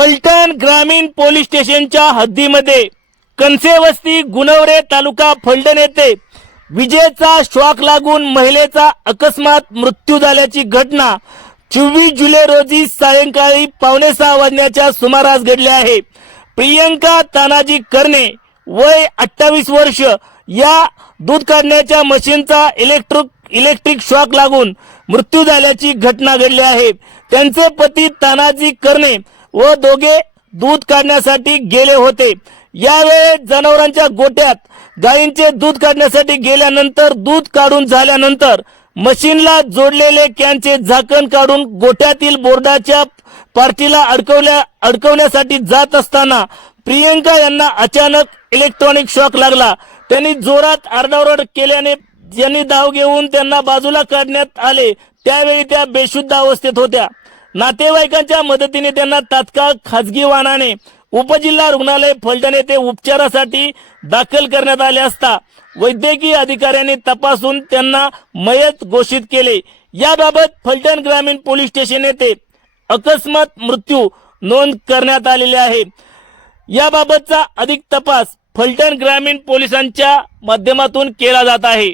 फलटण ग्रामीण पोलीस स्टेशनच्या हद्दीमध्ये कणसेवस्ती गुणवरे तालुका फलटण येथे विजेचा शॉक लागून महिलेचा अकस्मात मृत्यू झाल्याची घटना 24 जुलै रोजी सायंकाळी 5:15 वाजण्याच्या सुमारास घडली आहे। प्रियंका तानाजी करणे वय 28 वर्ष या दूध काढण्याच्या मशीनचा इलेक्ट्रिक शॉक लागून मृत्यू झाल्याची घटना घडली आहे। त्यांचे पती तानाजी करणे व दोघे दूध काढण्यासाठी गेले होते। यावेळी जनावरांच्या गोठ्यात गायींचे दूध काढण्यासाठी गेल्यानंतर दूध काढून झाल्यानंतर मशीनला जोडलेले कॅनचे झाकण काढून गोठ्यातील बोर्डाच्या पार्टीला अडकवण्यासाठी जात असताना प्रियंका यांना अचानक इलेक्ट्रॉनिक शॉक लागला। त्यांनी जोरात आरडाओरड केल्याने ज्यांनी धाव घेऊन त्यांना बाजूला काढण्यात आले। त्यावेळी त्या बेशुद्ध अवस्थेत होत्या। नातेवाईकांच्या मदतीने त्यांना तात्काळ खासगी वाहनाने उपजिल्हा रुग्णालय फलटण येथे उपचारासाठी दाखल करण्यात आले असता वैद्यकीय अधिकाऱ्यांनी तपासून त्यांना मयत घोषित केले। याबाबत फलटण ग्रामीण पोलीस स्टेशन येथे अकस्मात मृत्यू नोंद करण्यात आलेली आहे। याबाबतचा अधिक तपास फलटण ग्रामीण पोलिसांच्या माध्यमातून केला जात आहे।